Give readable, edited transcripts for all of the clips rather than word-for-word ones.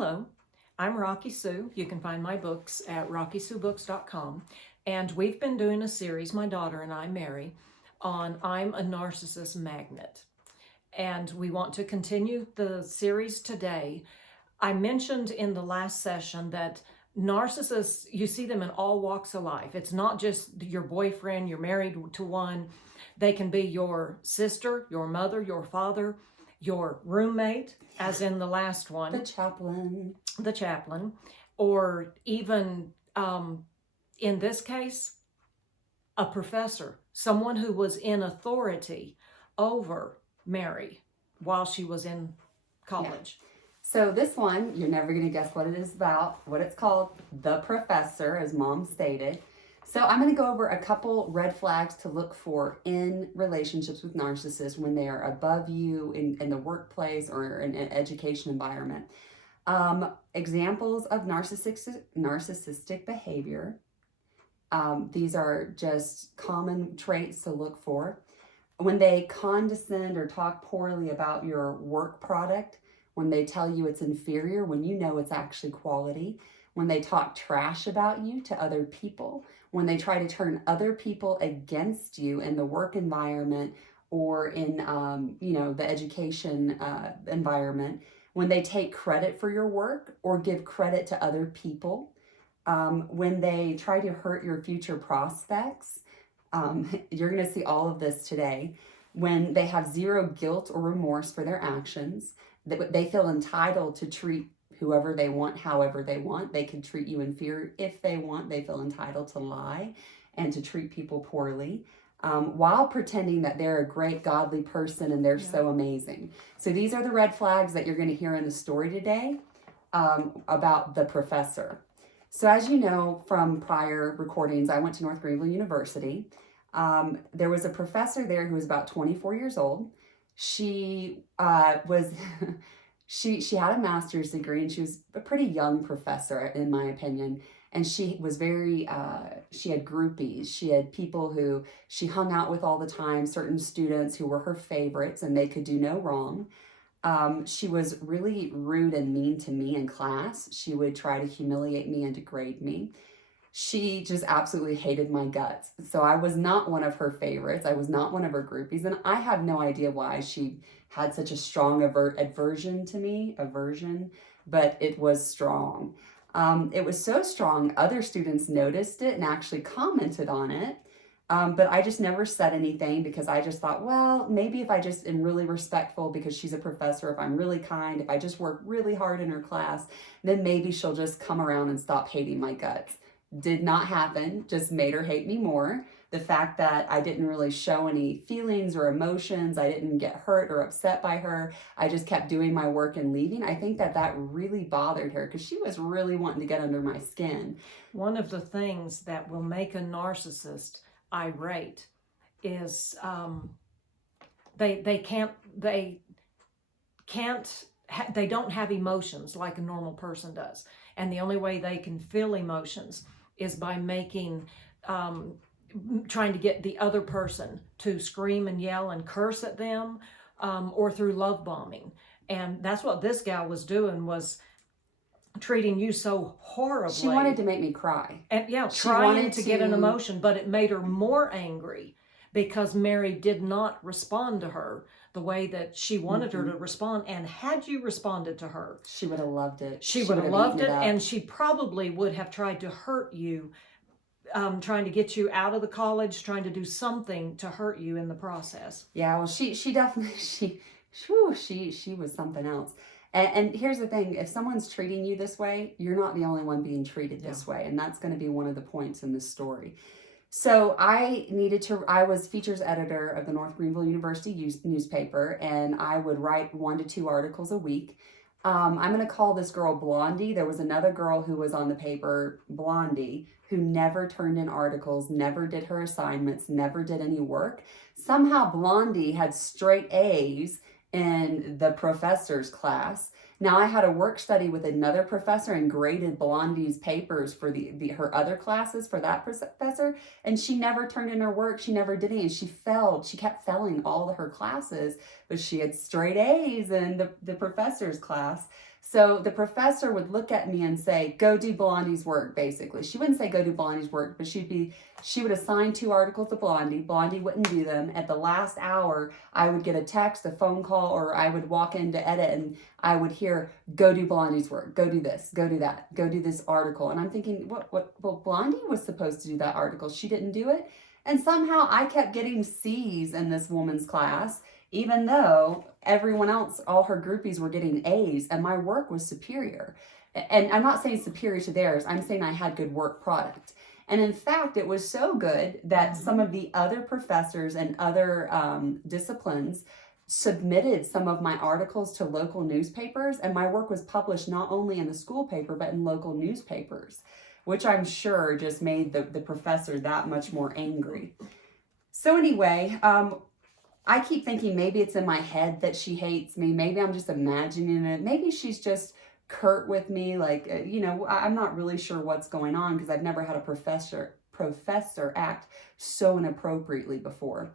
Hello, I'm Rocky Sue. You can find my books at rockysuebooks.com. And we've been doing a series, my daughter and I, Mary, on I'm a Narcissist Magnet. And we want to continue the series today. I mentioned in the last session that narcissists, you see them in all walks of life. It's not just your boyfriend, you're married to one. They can be your sister, your mother, your father, your roommate, as in the last one. The chaplain, or even in this case, a professor, someone who was in authority over Mary while she was in college. Yeah. So this one, you're never going to guess what it is about, what it's called, The Professor, as Mom stated. So I'm going to go over a couple red flags to look for in relationships with narcissists when they are above you in the workplace or in an education environment. Examples of narcissistic behavior. These are just common traits to look for. When they condescend or talk poorly about your work product, when they tell you it's inferior, when you know it's actually quality, when they talk trash about you to other people, when they try to turn other people against you in the work environment or in the education environment, when they take credit for your work or give credit to other people, when they try to hurt your future prospects. You're going to see all of this today. When they have zero guilt or remorse for their actions, they feel entitled to treat whoever they want, however they want. They can treat you inferior if they want. They feel entitled to lie and to treat people poorly, while pretending that they're a great godly person and they're so amazing. So these are the red flags that you're going to hear in the story today about the professor. So as you know from prior recordings, I went to North Greenville University. There was a professor there who was about 24 years old. She was, she had a master's degree, and she was a pretty young professor, in my opinion. And she was she had groupies. She had people who she hung out with all the time, certain students who were her favorites, and they could do no wrong. She was really rude and mean to me in class. She would try to humiliate me and degrade me. She just absolutely hated my guts. So I was not one of her favorites. I was not one of her groupies. And I have no idea why she had such a strong aversion to me, but it was strong. It was so strong, other students noticed it and actually commented on it. But I just never said anything because I just thought, well, maybe if I just am really respectful because she's a professor, if I'm really kind, if I just work really hard in her class, then maybe she'll just come around and stop hating my guts. Did not happen, just made her hate me more. The fact that I didn't really show any feelings or emotions, I didn't get hurt or upset by her, I just kept doing my work and leaving. I think that really bothered her because she was really wanting to get under my skin. One of the things that will make a narcissist irate is they don't have emotions like a normal person does, and the only way they can feel emotions is by trying to get the other person to scream and yell and curse at them, or through love bombing. And that's what this gal was doing, was treating you so horribly. She wanted to make me cry. And trying to get an emotion, but it made her more angry because Mary did not respond to her the way that she wanted her to respond. And had you responded to her, she would have loved it. She would have loved it, and she probably would have tried to hurt you, trying to get you out of the college, trying to do something to hurt you in the process. Yeah, well, she definitely, she was something else. And here's the thing, if someone's treating you this way, you're not the only one being treated this way. And that's going to be one of the points in this story. So I was features editor of the North Greenville University newspaper, and I would write 1 to 2 articles a week. I'm going to call this girl Blondie. There was another girl who was on the paper, Blondie, who never turned in articles, never did her assignments, never did any work. Somehow Blondie had straight A's in the professor's class. Now I had a work study with another professor and graded Blondie's papers for her other classes for that professor, and she never turned in her work. She never did any. She kept failing all of her classes but she had straight A's in the professor's class. So the professor would look at me and say, go do Blondie's work, basically. She wouldn't say go do Blondie's work, but she would assign 2 articles to Blondie. Blondie wouldn't do them. At the last hour, I would get a text, a phone call, or I would walk in to edit and I would hear, go do Blondie's work, go do this, go do that, go do this article. And I'm thinking, well, Blondie was supposed to do that article. She didn't do it. And somehow I kept getting C's in this woman's class, even though everyone else, all her groupies were getting A's, and my work was superior. And I'm not saying superior to theirs, I'm saying I had good work product. And in fact, it was so good that some of the other professors and other disciplines submitted some of my articles to local newspapers, and my work was published not only in the school paper, but in local newspapers, which I'm sure just made the professor that much more angry. So anyway, I keep thinking maybe it's in my head that she hates me. Maybe I'm just imagining it. Maybe she's just curt with me. Like, I'm not really sure what's going on because I've never had a professor act so inappropriately before.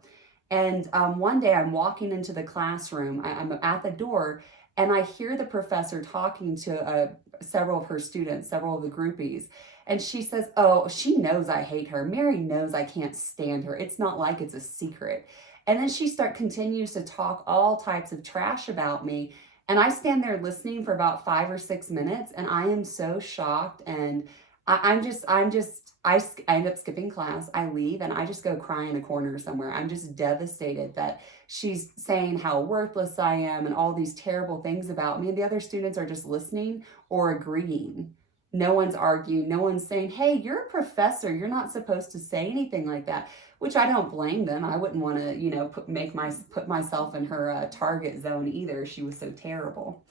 And one day I'm walking into the classroom. I'm at the door and I hear the professor talking to several of her students, several of the groupies. And she says, oh, she knows I hate her. Mary knows I can't stand her. It's not like it's a secret. And then she continues to talk all types of trash about me. And I stand there listening for about 5 or 6 minutes, and I am so shocked. And I end up skipping class. I leave, and I just go cry in a corner somewhere. I'm just devastated that she's saying how worthless I am and all these terrible things about me. And the other students are just listening or agreeing. No one's arguing. No one's saying, hey, you're a professor. You're not supposed to say anything like that, which I don't blame them. I wouldn't want to, put myself in her target zone either. She was so terrible.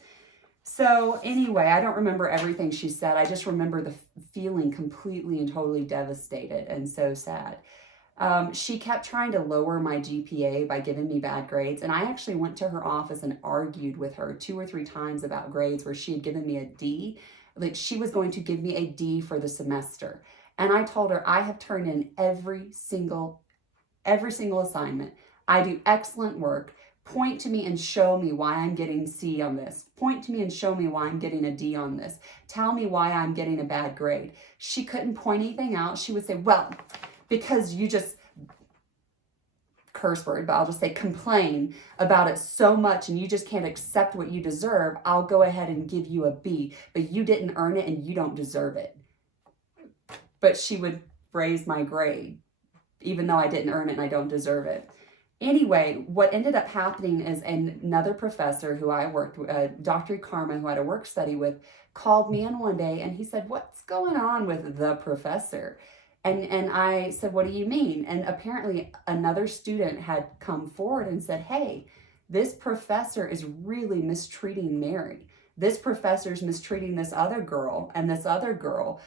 So anyway, I don't remember everything she said. I just remember the feeling completely and totally devastated and so sad. She kept trying to lower my GPA by giving me bad grades. And I actually went to her office and argued with her 2 or 3 times about grades where she had given me a D. Like she was going to give me a D for the semester. And I told her I have turned in every single assignment. I do excellent work. Point to me and show me why I'm getting C on this. Point to me and show me why I'm getting a D on this. Tell me why I'm getting a bad grade. She couldn't point anything out. She would say, well, because you just, curse word, but I'll just say complain about it so much and you just can't accept what you deserve, I'll go ahead and give you a B, but you didn't earn it and you don't deserve it. But she would raise my grade, even though I didn't earn it and I don't deserve it. Anyway, what ended up happening is another professor who I worked with, Dr. Karma, who I had a work study with, called me in one day and he said, what's going on with the professor? And I said, what do you mean? And apparently another student had come forward and said, hey, this professor is really mistreating Mary. This professor is mistreating this other girl and this other girl,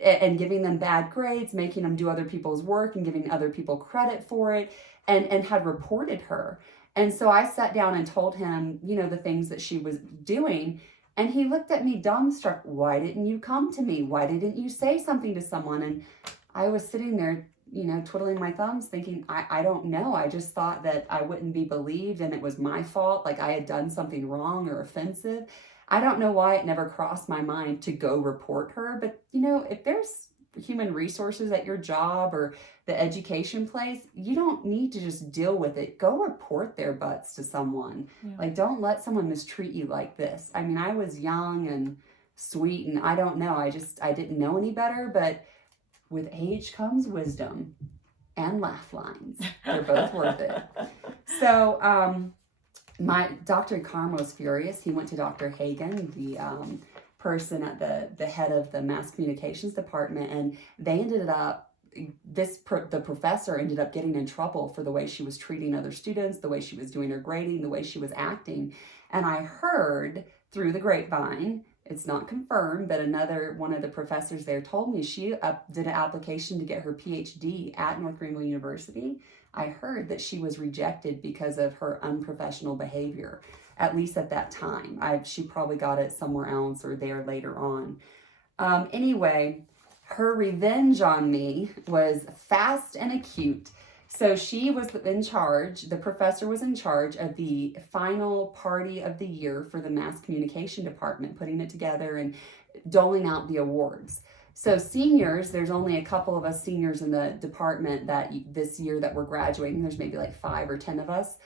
and giving them bad grades, making them do other people's work and giving other people credit for it, and had reported her. And so I sat down and told him, the things that she was doing. And he looked at me dumbstruck. Why didn't you come to me? Why didn't you say something to someone? And I was sitting there, twiddling my thumbs thinking, I don't know. I just thought that I wouldn't be believed and it was my fault. Like I had done something wrong or offensive. I don't know why it never crossed my mind to go report her. But, if there's human resources at your job or the education place, you don't need to just deal with it. Go report their butts to someone. Yeah. Like, don't let someone mistreat you like this. I mean, I was young and sweet and I don't know. I didn't know any better, but with age comes wisdom and laugh lines. They're both worth it. So, my Dr. Karma was furious. He went to Dr. Hagen, the person at the head of the mass communications department, and they ended up, the professor ended up getting in trouble for the way she was treating other students, the way she was doing her grading, the way she was acting. And I heard through the grapevine, it's not confirmed, but one of the professors there told me she did an application to get her PhD at North Greenville University. I heard that she was rejected because of her unprofessional behavior, at least at that time. She probably got it somewhere else or there later on. Anyway, her revenge on me was fast and acute. So she was in charge, the professor was in charge of the final party of the year for the mass communication department, putting it together and doling out the awards. So seniors, there's only a couple of us seniors in the department that this year that we're graduating. There's maybe like 5 or 10 of us.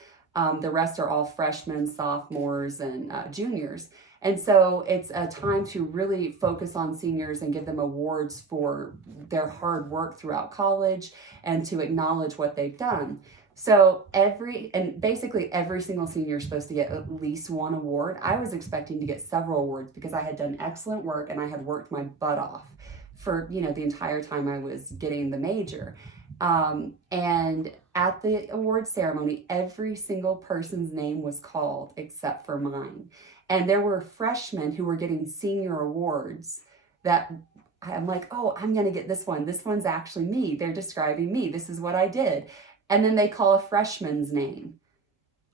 The rest are all freshmen, sophomores, and juniors. And so it's a time to really focus on seniors and give them awards for their hard work throughout college and to acknowledge what they've done. So basically every single senior is supposed to get at least one award. I was expecting to get several awards because I had done excellent work and I had worked my butt off for, the entire time I was getting the major. And at the award ceremony, every single person's name was called except for mine. And there were freshmen who were getting senior awards that I'm like, oh, I'm going to get this one. This one's actually me. They're describing me. This is what I did. And then they call a freshman's name.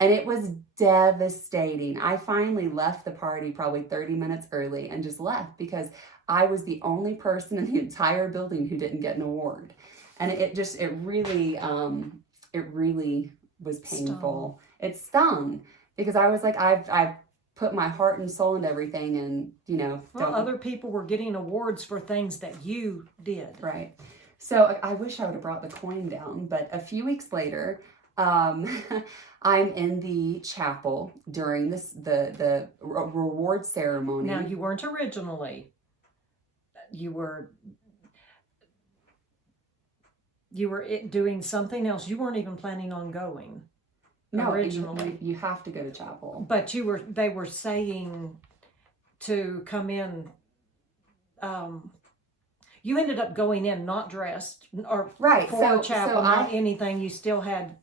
And it was devastating. I finally left the party probably 30 minutes early and just left because I was the only person in the entire building who didn't get an award. And it really was painful. It stung because I was like, I've put my heart and soul into everything, and other people were getting awards for things that you did. Right. So I wish I would have brought the coin down, but a few weeks later, I'm in the chapel during the reward ceremony. Now, you weren't originally. You were doing something else. You weren't even planning on going. No, originally. You have to go to chapel. But they were saying to come in. You ended up going in not dressed or right for chapel, not anything. You still had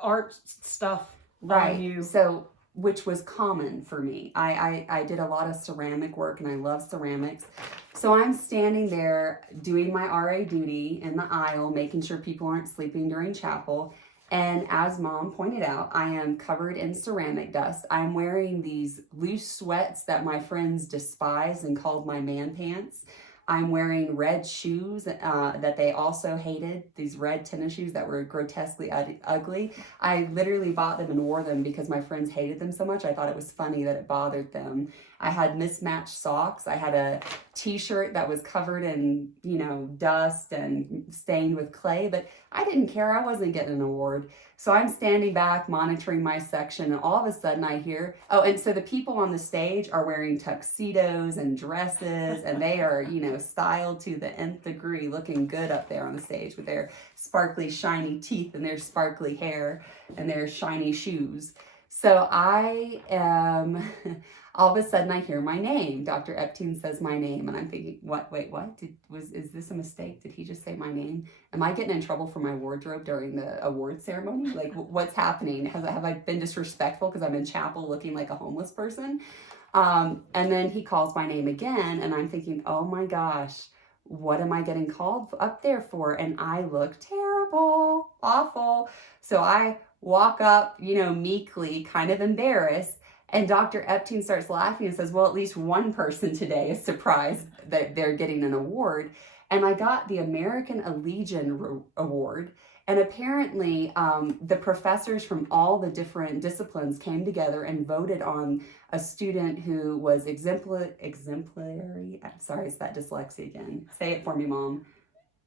art stuff on you. So, which was common for me. I did a lot of ceramic work and I love ceramics. So I'm standing there doing my RA duty in the aisle, making sure people aren't sleeping during chapel. And as Mom pointed out, I am covered in ceramic dust. I'm wearing these loose sweats that my friends despised and called my man pants. I'm wearing red shoes that they also hated, these red tennis shoes that were grotesquely ugly. I literally bought them and wore them because my friends hated them so much. I thought it was funny that it bothered them. I had mismatched socks. I had a t-shirt that was covered in, dust and stained with clay, but I didn't care. I wasn't getting an award. So I'm standing back monitoring my section, and all of a sudden I hear, and so the people on the stage are wearing tuxedos and dresses, and they are, styled to the nth degree, looking good up there on the stage with their sparkly, shiny teeth and their sparkly hair and their shiny shoes. So I am, all of a sudden I hear my name. Dr. Epstein says my name, and I'm thinking, what? Is this a mistake? Did he just say my name? Am I getting in trouble for my wardrobe during the award ceremony? Like, what's happening? Have I been disrespectful because I'm in chapel looking like a homeless person? And then he calls my name again, and I'm thinking, oh my gosh, what am I getting called up there for? And I look terrible, awful. So I walk up, meekly, kind of embarrassed. And Dr. Epstein starts laughing and says, well, at least one person today is surprised that they're getting an award. And I got the American Legion Award. And apparently the professors from all the different disciplines came together and voted on a student who was exemplary. I'm sorry, it's that dyslexia again. Say it for me, Mom.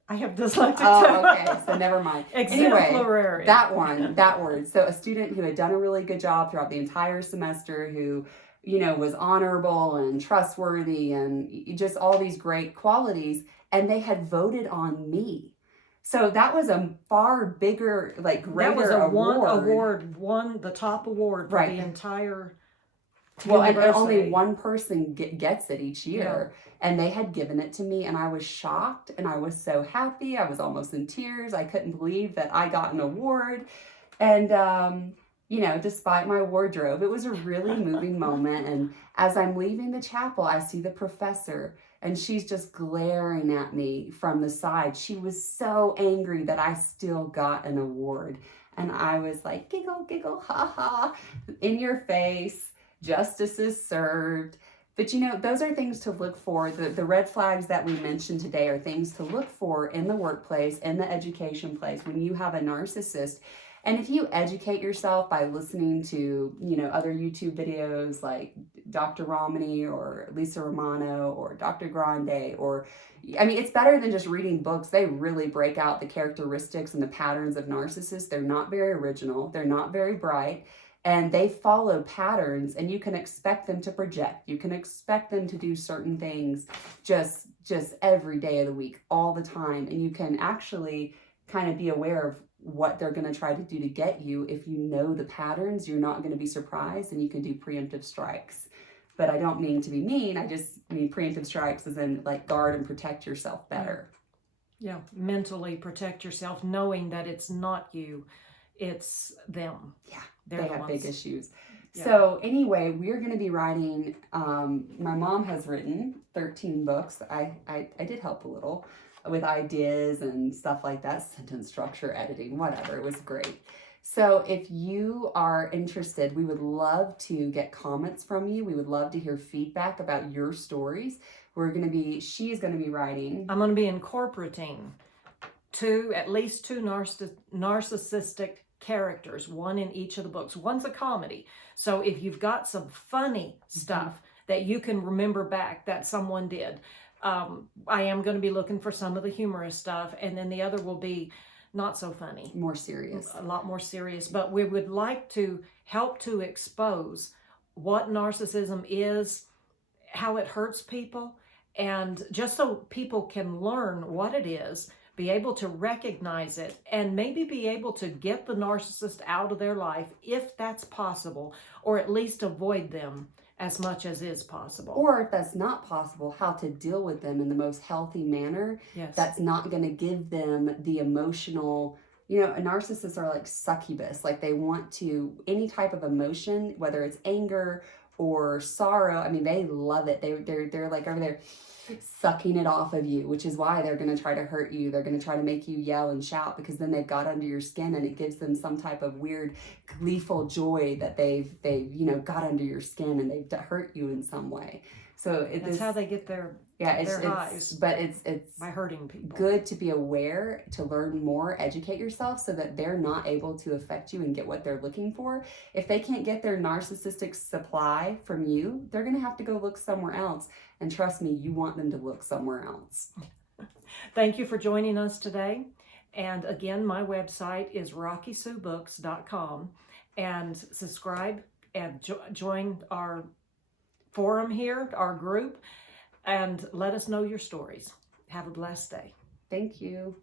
I have dyslexia too. Oh, okay, so never mind. Exemplary. Anyway, that word. So a student who had done a really good job throughout the entire semester, who, was honorable and trustworthy and just all these great qualities, and they had voted on me. So that was a far bigger, greater award. Won the top award for the entire and only one person gets it each year. Yeah. And they had given it to me, and I was shocked, and I was so happy. I was almost in tears. I couldn't believe that I got an award. And, despite my wardrobe, it was a really moving moment. And as I'm leaving the chapel, I see the professor, and she's just glaring at me from the side. She was so angry that I still got an award. And I was like, giggle, giggle, ha ha, in your face, justice is served. But you know, those are things to look for. The red flags that we mentioned today are things to look for in the workplace, in the education place, when you have a narcissist. And if you educate yourself by listening to, you know, other YouTube videos like Dr. Romani or Lisa Romano or Dr. Grande, or, I mean, it's better than just reading books. They really break out the characteristics and the patterns of narcissists. They're not very original. They're not very bright. And they follow patterns, and you can expect them to project. You can expect them to do certain things just every day of the week, all the time. And you can actually kind of be aware of what they're going to try to do to get you. If you know the patterns, you're not going to be surprised, and you can do preemptive strikes. But I don't mean to be mean. I just mean preemptive strikes as in like guard and protect yourself better. Yeah, mentally protect yourself, knowing that it's not you, it's them. Yeah, They're they the have ones. big issues. Yeah. So anyway, we're going to be writing, my mom has written 13 books. I did help a little with ideas and stuff like that, sentence structure, editing, whatever. It was great. So if you are interested, we would love to get comments from you. We would love to hear feedback about your stories. She is going to be writing. I'm going to be incorporating at least two narcissistic characters, one in each of the books. One's a comedy. So if you've got some funny stuff that you can remember back that someone did, I am going to be looking for some of the humorous stuff, and then the other will be not so funny. More serious. A lot more serious. But we would like to help to expose what narcissism is, how it hurts people, and just so people can learn what it is, be able to recognize it, and maybe be able to get the narcissist out of their life if that's possible, or at least avoid them as much as is possible. Or if that's not possible, how to deal with them in the most healthy manner. Yes. That's not going to give them the emotional, you know, narcissists are like succubus. Like they want to, any type of emotion, whether it's anger or sorrow, I mean, they love it. They're like over there sucking it off of you, which is why they're going to try to hurt you. They're going to try to make you yell and shout, because then they've got under your skin, and it gives them some type of weird gleeful joy that they've you know, got under your skin and they've hurt you in some way. So that's how they get their highs. But it's by hurting people. Good to be aware, to learn more, educate yourself, so that they're not able to affect you and get what they're looking for. If they can't get their narcissistic supply from you, they're going to have to go look somewhere else. And trust me, you want them to look somewhere else. Thank you for joining us today. And again, my website is RockieSueBooks.com. And subscribe and join our forum here, our group, and let us know your stories. Have a blessed day. Thank you.